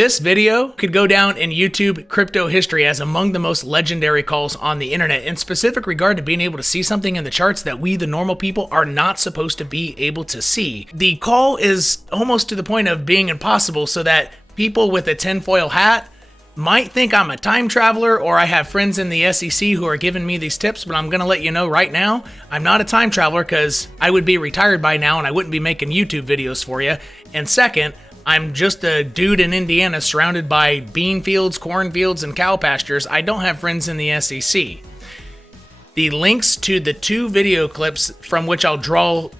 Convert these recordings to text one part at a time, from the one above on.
This video could go down in YouTube crypto history as among the most legendary calls on the internet, in specific regard to being able to see something in the charts that we, the normal people, are not supposed to be able to see. The call is almost to the point of being impossible, so that people with a tinfoil hat might think I'm a time traveler or I have friends in the SEC who are giving me these tips, but I'm going to let you know right now, I'm not a time traveler because I would be retired by now and I wouldn't be making YouTube videos for you. And second, I'm just a dude in Indiana surrounded by bean fields, cornfields, and cow pastures. I don't have friends in the SEC. The links to the two video clips from which I'll draw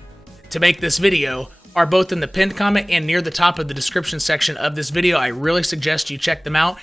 to make this video are both in the pinned comment and near the top of the description section of this video. I really suggest you check them out.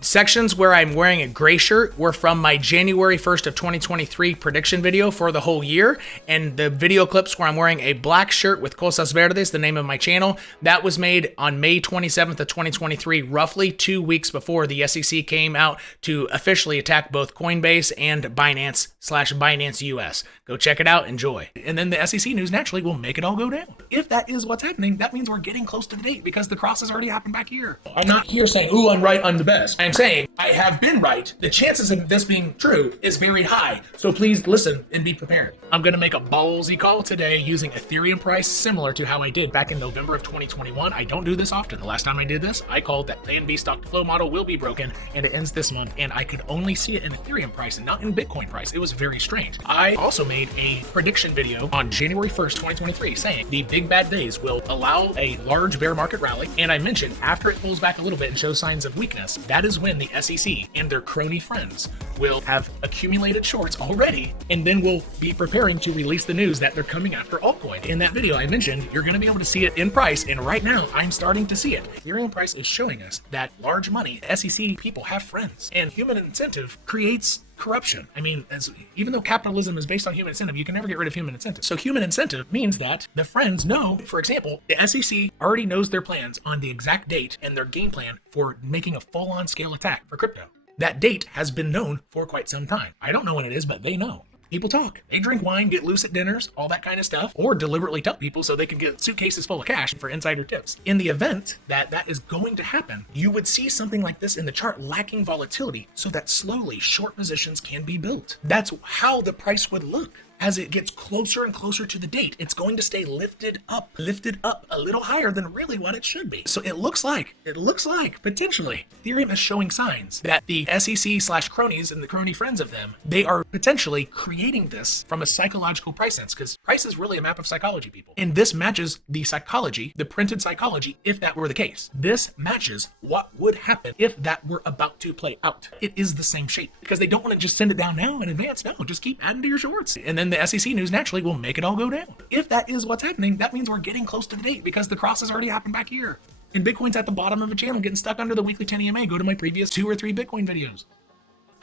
Sections where I'm wearing a gray shirt were from my January 1st of 2023 prediction video for the whole year, and the video clips where I'm wearing a black shirt with Cosas Verdes, the name of my channel, that was made on May 27th of 2023, roughly 2 weeks before the SEC came out to officially attack both Coinbase and Binance/Binance US. Go check it out, enjoy. And then the SEC news naturally will make it all go down. If that is what's happening, that means we're getting close to the date because the cross has already happened back here. I'm not here saying, ooh, I'm right, I'm the best. I'm saying I have been right. The chances of this being true is very high. So please listen and be prepared. I'm going to make a ballsy call today using Ethereum price similar to how I did back in November of 2021. I don't do this often. The last time I did this, I called that Plan B stock to flow model will be broken and it ends this month. And I could only see it in Ethereum price and not in Bitcoin price. It was very strange. I also made a prediction video on January 1st, 2023 saying the big bad days will allow a large bear market rally. And I mentioned after it pulls back a little bit and shows signs of weakness, that is when the SEC and their crony friends will have accumulated shorts already and then will be preparing to release the news that they're coming after altcoin. In that video I mentioned you're going to be able to see it in price, and right now I'm starting to see it. Ethereum price is showing us that large money SEC people have friends, and human incentive creates corruption. I mean, even though capitalism is based on human incentive, you can never get rid of human incentive. So human incentive means that the friends know, for example, the SEC already knows their plans on the exact date and their game plan for making a full-on scale attack for crypto. That date has been known for quite some time. I don't know when it is, but they know. People talk. They drink wine, get loose at dinners, all that kind of stuff, or deliberately tell people so they can get suitcases full of cash for insider tips. In the event that that is going to happen, you would see something like this in the chart lacking volatility so that slowly short positions can be built. That's how the price would look. As it gets closer and closer to the date, it's going to stay lifted up a little higher than really what it should be. So it looks like potentially Ethereum is showing signs that the SEC/cronies and the crony friends of them, they are potentially creating this from a psychological price sense, because price is really a map of psychology, people. And this matches the psychology, the printed psychology, if that were the case. This matches what would happen if that were about to play out. It is the same shape because they don't want to just send it down now in advance. No, just keep adding to your shorts. And then the SEC news naturally will make it all go down. If that is what's happening, that means we're getting close to the date because the cross has already happened back here. And Bitcoin's at the bottom of the channel getting stuck under the weekly 10 EMA. Go to my previous 2 or 3 Bitcoin videos.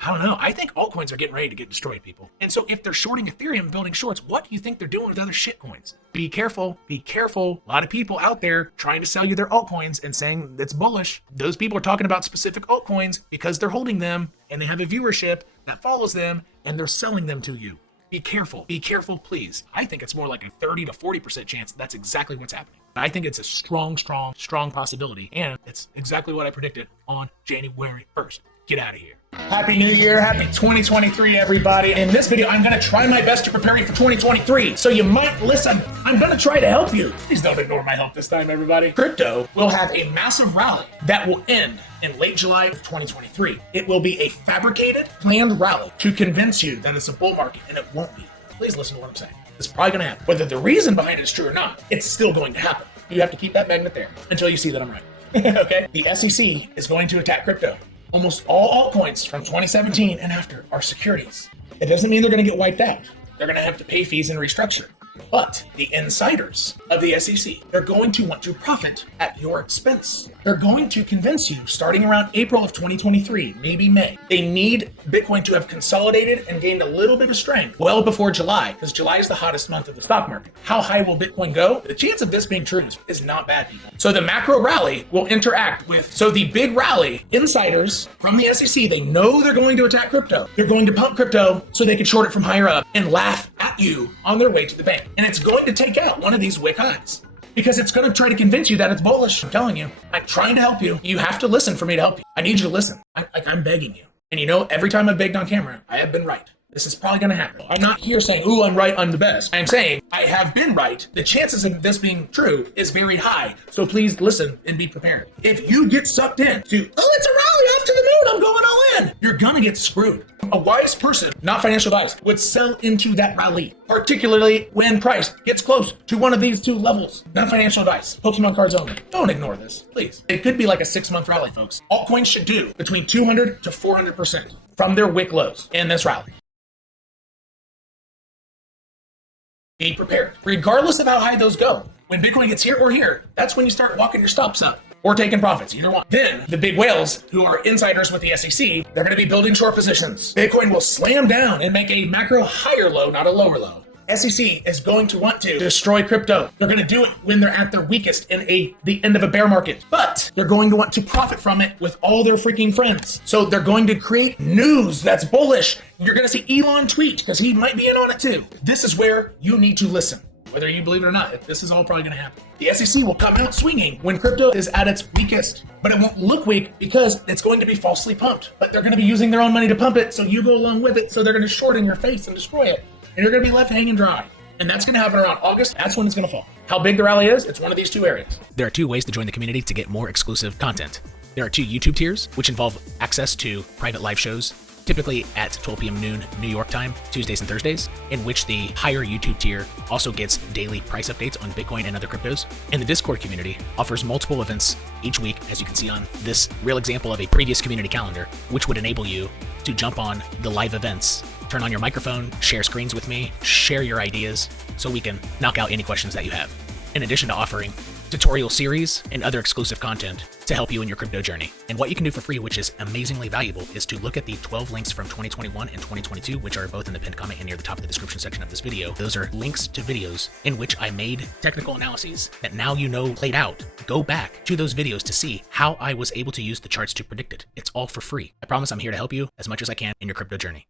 I don't know. I think altcoins are getting ready to get destroyed, people. And so if they're shorting Ethereum, building shorts, what do you think they're doing with other shit coins? Be careful. Be careful. A lot of people out there trying to sell you their altcoins and saying it's bullish. Those people are talking about specific altcoins because they're holding them and they have a viewership that follows them and they're selling them to you. Be careful, please. I think it's more like a 30 to 40% chance that's exactly what's happening. I think it's a strong possibility, and it's exactly what I predicted on January 1st. Get out of here. Happy New Year, happy 2023, everybody. In this video, I'm gonna try my best to prepare you for 2023, so you might listen. I'm gonna try to help you. Please don't ignore my help this time, everybody. Crypto will have a massive rally that will end in late July of 2023. It will be a fabricated, planned rally to convince you that it's a bull market, and it won't be. Please listen to what I'm saying. It's probably gonna happen. Whether the reason behind it is true or not, it's still going to happen. You have to keep that magnet there until you see that I'm right. Okay? The SEC is going to attack crypto. Almost all altcoins from 2017 and after are securities. It doesn't mean they're going to get wiped out. They're going to have to pay fees and restructure. But the insiders of the SEC, they're going to want to profit at your expense. They're going to convince you, starting around April of 2023, maybe May, they need Bitcoin to have consolidated and gained a little bit of strength well before July, because July is the hottest month of the stock market. How high will Bitcoin go? The chance of this being true is not bad, people. So the macro rally will interact with, so the big rally, insiders from the SEC, they know they're going to attack crypto. They're going to pump crypto so they can short it from higher up and laugh at you on their way to the bank. And it's going to take out one of these wick highs. because it's going to try to convince you that it's bullish. I'm telling you, I'm trying to help you. You have to listen for me to help you. I need you to listen. I'm begging you. And you know, every time I've begged on camera, I have been right. This is probably going to happen. I'm not here saying, ooh, I'm right, I'm the best. I'm saying I have been right. The chances of this being true is very high. So please listen and be prepared. If you get sucked in to, oh, it's a rally off to the moon, I'm going all in, you're going to get screwed. A wise person, not financial advice, would sell into that rally, particularly when price gets close to one of these two levels. Not financial advice. Pokemon cards only. Don't ignore this, please. It could be like a 6-month rally, folks. Altcoins should do between 200 to 400% from their wick lows in this rally. Be prepared. Regardless of how high those go, when Bitcoin gets here or here, that's when you start walking your stops up or taking profits, either one. Then the big whales, who are insiders with the SEC, they're going to be building short positions. Bitcoin will slam down and make a macro higher low, not a lower low. SEC is going to want to destroy crypto. They're going to do it when they're at their weakest in the end of a bear market, but they're going to want to profit from it with all their freaking friends. So they're going to create news that's bullish. You're going to see Elon tweet because he might be in on it too. This is where you need to listen. Whether you believe it or not, this is all probably going to happen. The SEC will come out swinging when crypto is at its weakest, but it won't look weak because it's going to be falsely pumped. But they're going to be using their own money to pump it, so you go along with it. So they're going to short in your face and destroy it. And you're going to be left hanging dry. And that's going to happen around August. That's when it's going to fall. How big the rally is, it's one of these two areas. There are 2 ways to join the community to get more exclusive content. There are 2 YouTube tiers, which involve access to private live shows, typically at 12 p.m. noon New York time, Tuesdays and Thursdays, in which the higher YouTube tier also gets daily price updates on Bitcoin and other cryptos. And the Discord community offers multiple events each week, as you can see on this real example of a previous community calendar, which would enable you to jump on the live events, turn on your microphone, share screens with me, share your ideas, so we can knock out any questions that you have. In addition to offering tutorial series and other exclusive content to help you in your crypto journey. And what you can do for free, which is amazingly valuable, is to look at the 12 links from 2021 and 2022, which are both in the pinned comment and near the top of the description section of this video. Those are links to videos in which I made technical analyses that now you know played out. Go back to those videos to see how I was able to use the charts to predict it. It's all for free. I promise I'm here to help you as much as I can in your crypto journey.